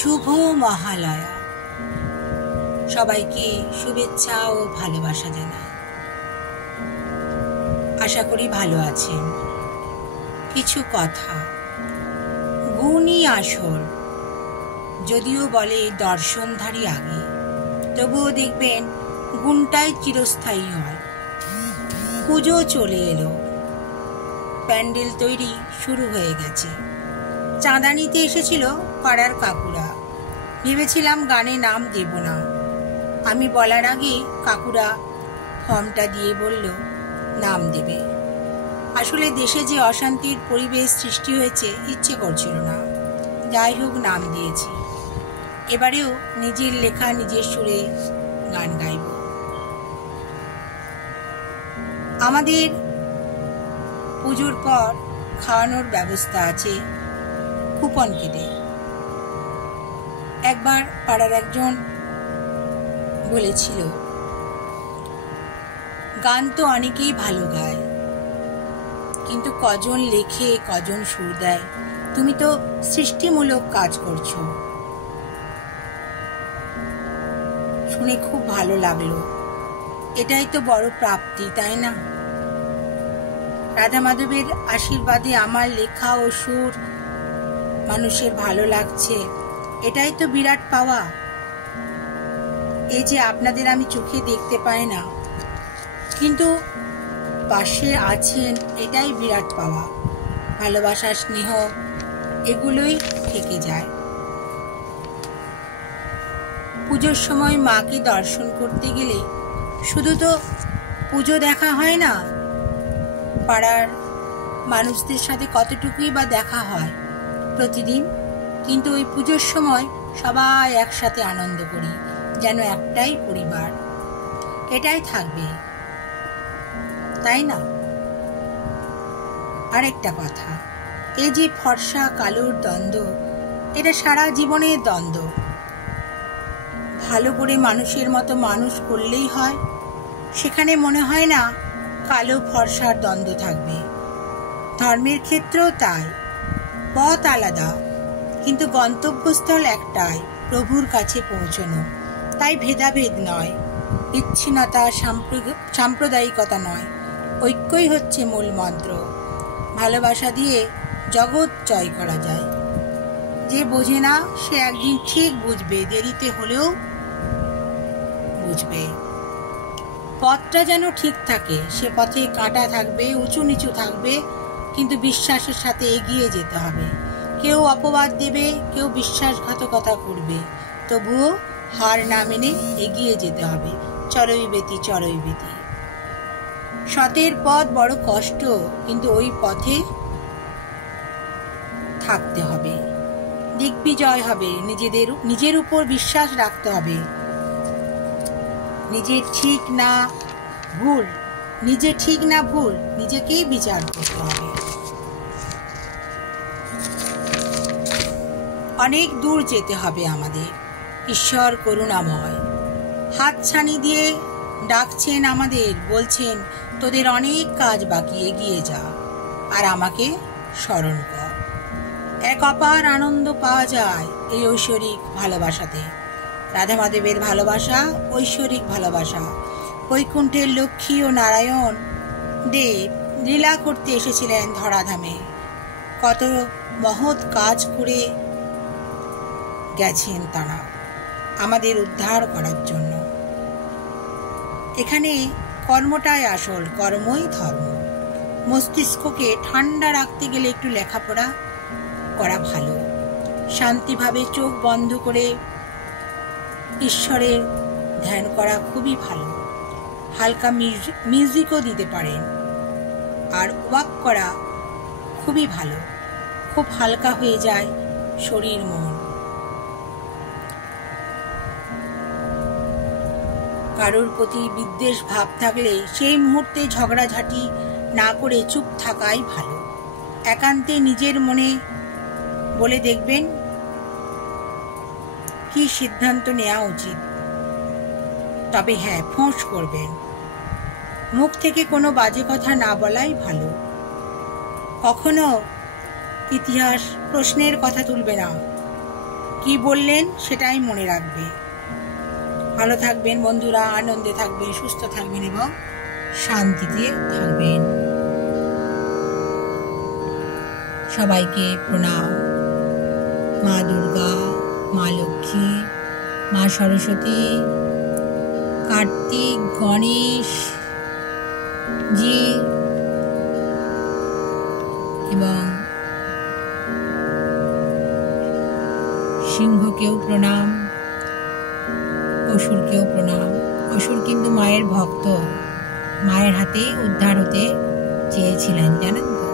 শুভ মহালয়া। সবাইকে শুভেচ্ছা ও ভালোবাসা জানাই। আশা করি ভালো আছেন। কিছু কথা, গুণই আসল, যদিও বলে দর্শনধারী আগে, তবুও দেখবেন গুণটাই চিরস্থায়ী হয়। পুজো চলে এলো, প্যান্ডেল তৈরি শুরু হয়ে গেছে। চাঁদা নিতে এসেছিল পাড়ার কাকুরা। ভেবেছিলাম গানে নাম দেব না। আমি বলার আগে কাকুরা ফর্মটা দিয়ে বলল নাম দেবে। আসলে দেশে যে অশান্তির পরিবেশ সৃষ্টি হয়েছে, ইচ্ছে করছিল না। যাই হোক, নাম দিয়েছি। এবারেও নিজের লেখা নিজের সুরে গান গাইব। আমাদের পুজোর পর খাওয়ানোর ব্যবস্থা আছে কুপন কেটে। একবার পাড়ার একজন বলেছিল, গান তো অনেকেই ভালো গায়, কিন্তু কজন লেখে, কজন সুর দেয়। তুমি তো সৃষ্টিমূলক কাজ করছো। শুনে খুব ভালো লাগলো। এটাই তো বড় প্রাপ্তি, তাই না? রাধা মাধবের আশীর্বাদে আমার লেখা ও সুর মানুষের ভালো লাগছে, এটাই তো বিরাট পাওয়া। এই যে আপনাদের আমি চোখে দেখতে পাই না, কিন্তু পাশে আছেন, এটাই বিরাট পাওয়া। ভালোবাসা, স্নেহ, এগুলোই থেকে যায়। পুজোর সময় মাকে দর্শন করতে গেলে শুধু তো পুজো দেখা হয় না, পাড়ার মানুষদের সাথে কতটুকুই বা দেখা হয় প্রতিদিন। কিন্তু ওই পুজোর সময় সবাই একসাথে আনন্দ করি, যেন একটাই পরিবার। এটাই থাকবে, তাই না? আরেকটা কথা, এই যে ফর্সা কালোর দ্বন্দ্ব, এটা সারা জীবনের দ্বন্দ্ব। ভালো করে মানুষের মতো মানুষ করলেই হয়। সেখানে মনে হয় না কালো ফর্সার দ্বন্দ্ব থাকবে। ধর্মের ক্ষেত্রেও তাই। পথ আলাদা, কিন্তু গন্তব্যস্থল একটাই, প্রভুর কাছে পৌঁছানো। তাই ভেদাভেদ নয়, বিচ্ছিন্নতা, সাম্প্রদায়িকতা নয়, ঐক্যই হচ্ছে মূল মন্ত্র। ভালোবাসা দিয়ে জগৎ জয় করা যায়। যে বোঝে না সে একদিন ঠিক বুঝবে, দেরিতে হলেও বুঝবে। পথটা যেন ঠিক থাকে, সে পথে কাঁটা থাকবে, উঁচু নিচু থাকবে, কিন্তু বিশ্বাসের সাথে এগিয়ে যেতে হবে। কেউ অপবাদ দেবে, কেউ বিশ্বাসঘাতকতা করবে, তবুও হার না মেনে এগিয়ে যেতে হবে। চরই বেতি, চরই বেতি। সতের পথ বড় কষ্ট, কিন্তু ওই পথে থাকতে হবে। দিগ্বিজয় হবে। নিজের উপর বিশ্বাস রাখতে হবে। নিজে ঠিক না ভুল, নিজেকেই বিচার করতে হবে। অনেক দূর যেতে হবে আমাদের। ঈশ্বর করুণাময়, হাতছানি দিয়ে ডাকছেন আমাদের, বলছেন তোদের অনেক কাজ বাকি, এগিয়ে যা আর আমাকে স্মরণ কর। এক অপার আনন্দ পাওয়া যায় এই ঐশ্বরিক ভালোবাসাতে। রাধা মাধবের ভালোবাসা ঐশ্বরিক ভালোবাসা। বৈকুণ্ঠের লক্ষ্মী ও নারায়ণ দেব লীলা করতে এসেছিলেন ধরাধামে। কত মহৎ কাজ করে গেছেন তারা আমাদের উদ্ধার করার জন্য। এখানে কর্মটাই আসল, কর্মই ধর্ম। মস্তিষ্ককে ঠান্ডা রাখতে গেলে একটু লেখাপড়া করা ভালো। শান্তিভাবে চোখ বন্ধ করে ঈশ্বরের ধ্যান করা খুবই ভালো। হালকা মিউজিকও দিতে পারেন। আর ওয়াক করা খুবই ভালো, খুব হালকা হয়ে যায় শরীর মন। কারোর প্রতি বিদ্বেষ ভাব থাকলে সেই মুহূর্তে ঝগড়াঝাটি না করে চুপ থাকাই ভালো। একান্তে নিজের মনে বলে দেখবেন কি সিদ্ধান্ত নেওয়া উচিত। তবে হ্যাঁ, ফোঁস করবেন। মুখ থেকে কোনো বাজে কথা না বলাই ভালো। কখনো ইতিহাস প্রশ্নের কথা তুলবে না। কি বললেন সেটাই মনে রাখবে। ভালো থাকবেন বন্ধুরা, আনন্দে থাকবেন, সুস্থ থাকবেন এবং শান্তিতে থাকবেন। সবাইকে প্রণাম। মা দুর্গা, মা লক্ষ্মী, মা সরস্বতী, কার্তিক, গণেশ জি এবং সিংহকেও প্রণাম, অসুরকেও প্রণাম। অসুর কিন্তু মায়ের ভক্ত, মায়ের হাতে উদ্ধার হতে চেয়েছিলেন, জানেন তো।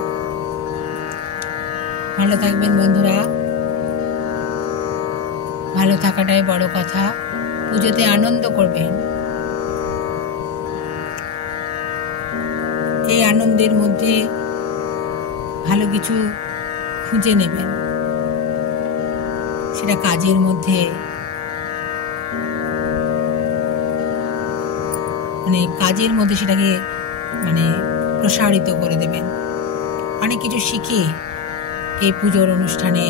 ভালো থাকবেন বন্ধুরা, ভালো থাকাটাই বড় কথা। পুজোতে আনন্দ করবেন, এই আনন্দের মধ্যে ভালো কিছু খুঁজে নেবেন, সেটা কাজের মধ্যে, কাজের মধ্যে সেটাকে প্রসারিত করে দেবেন। অনেক কিছু শিখে এই পুজোর অনুষ্ঠানে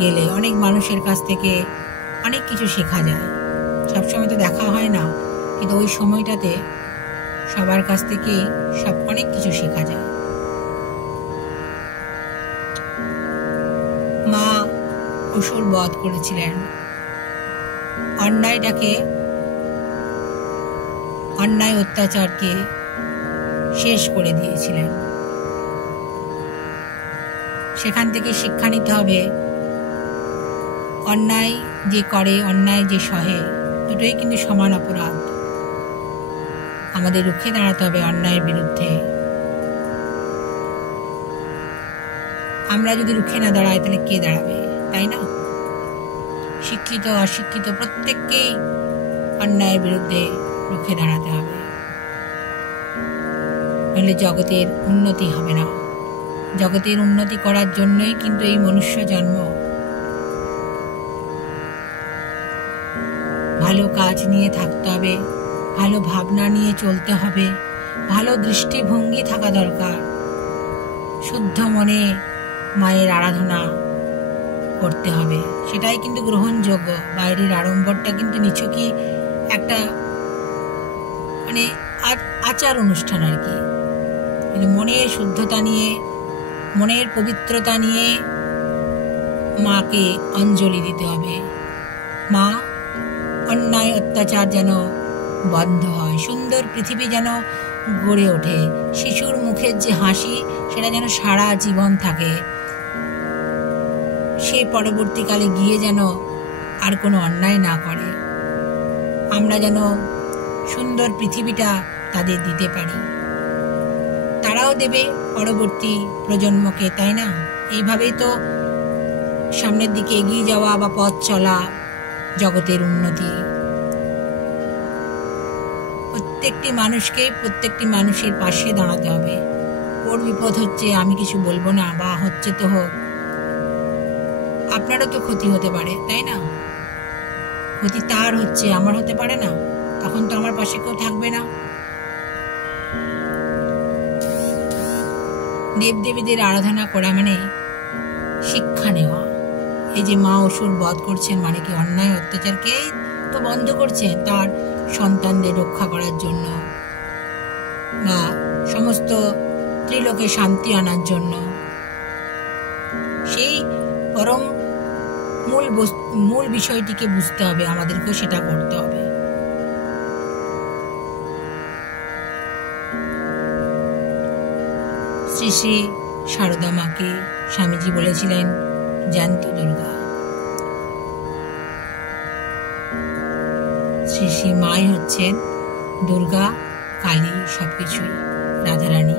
গেলে অনেক মানুষের কাছ থেকে অনেক কিছু শেখা যায়। সবসময় তো দেখা হয় না, কিন্তু ওই সময়টাতে সবার কাছ থেকে অনেক কিছু শেখা যায়। মা অসুর বধ করেছিলেন, অন্যায় অত্যাচারকে শেষ করে দিয়েছিলেন। সেখান থেকে শিক্ষা নিতে হবে, অন্যায় যে করে, অন্যায় যে সহে, দুটোই কিন্তু সমান অপরাধ। আমাদের রুখে দাঁড়াতে হবে অন্যায়ের বিরুদ্ধে। আমরা যদি রুখে না দাঁড়াই তাহলে কে দাঁড়াবে, তাই না? শিক্ষিত অশিক্ষিত প্রত্যেককেই অন্যায়ের বিরুদ্ধে রুখে দাঁড়াতে হবে, নইলে জগতের উন্নতি হবে না। জগতের উন্নতি করার জন্যই কিন্তু এই মনুষ্য জন্ম। ভালো কাজ নিয়ে থাকতে হবে, ভালো ভাবনা নিয়ে চলতে হবে, ভালো দৃষ্টিভঙ্গি থাকা দরকার। শুদ্ধ মনে মায়ের আরাধনা করতে হবে, সেটাই কিন্তু গ্রহণযোগ্য। বাইরের আড়ম্বরটা কিন্তু নিছকই একটা আচার অনুষ্ঠান আর কি। কিন্তু মনের শুদ্ধতা নিয়ে, মনের পবিত্রতা নিয়ে মাকে অঞ্জলি দিতে হবে। মা, অন্যায় অত্যাচার যেন বন্ধ হয়, সুন্দর পৃথিবী যেন গড়ে ওঠে, শিশুর মুখের যে হাসি সেটা যেন সারা জীবন থাকে, সে পরবর্তীকালে গিয়ে যেন আর কোনো অন্যায় না করে। আমরা যেন সুন্দর পৃথিবীটা তাদের দিতে পারি, তারাও দেবে পরবর্তী প্রজন্মকে, তাই না? এইভাবেই তো সামনের দিকে এগিয়ে যাওয়া বা পথ চলা, জগতের উন্নতি। প্রত্যেকটি মানুষকে প্রত্যেকটি মানুষের পাশে দাঁড়াতে হবে। ওর বিপদ হচ্ছে আমি কিছু বলবো না, বা হচ্ছে তো হোক, আপনারও তো ক্ষতি হতে পারে, তাই না? ক্ষতি তার হচ্ছে, আমার হতে পারে না, তখন তো আমার পাশে কেউ থাকবে না। দেবদেবীদের আরাধনা করা মানে শিক্ষা নেওয়া। এই যে মা অসুর বধ করছেন মানে কি, অন্যায় অত্যাচারকে তো বন্ধ করছেন তার সন্তানদের রক্ষা করার জন্য, বা সমস্ত ত্রিলোকে শান্তি আনার জন্য। সেই পরম মূল বিষয়টিকে বুঝতে হবে, আমাদেরকেও সেটা করতে হবে। শ্রী শ্রী সারদা মাকে স্বামীজি বলেছিলেন জ্যান্ত দুর্গা। শ্রী শ্রী মাই হচ্ছেন দুর্গা, কালী, সবকিছুই রাধারানী।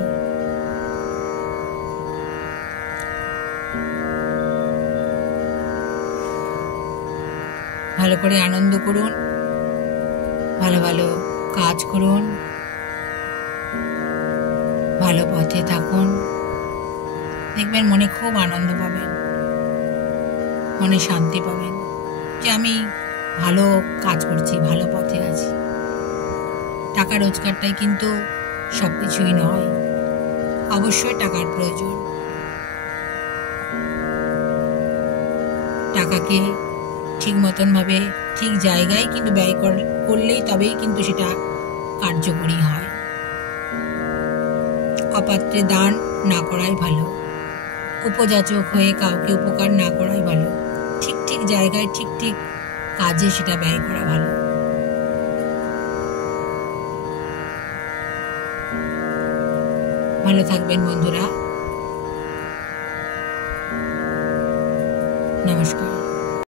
ভালো করে আনন্দ করুন, ভালো ভালো কাজ করুন, ভালো পথে থাকুন, দেখবেন মনে খুব আনন্দ পাবেন, মনে শান্তি পাবেন যে আমি ভালো কাজ করছি, ভালো পথে আছি। টাকা রোজগারটাই কিন্তু সবকিছুই নয়, অবশ্যই টাকার প্রয়োজন, টাকাকে ঠিক মতনভাবে ঠিক জায়গায় কিন্তু ব্যয় করলেই তবেই কিন্তু সেটা কার্যকরী হয়। অপাত্রে দান না করাই ভালো, উপযাচক হয়ে কাউকে উপকার না করাই ভালো, ঠিক ঠিক জায়গায় ঠিক ঠিক কাজে সেটা ব্যয় করা ভালো। ভালো থাকবেন বন্ধুরা, নমস্কার।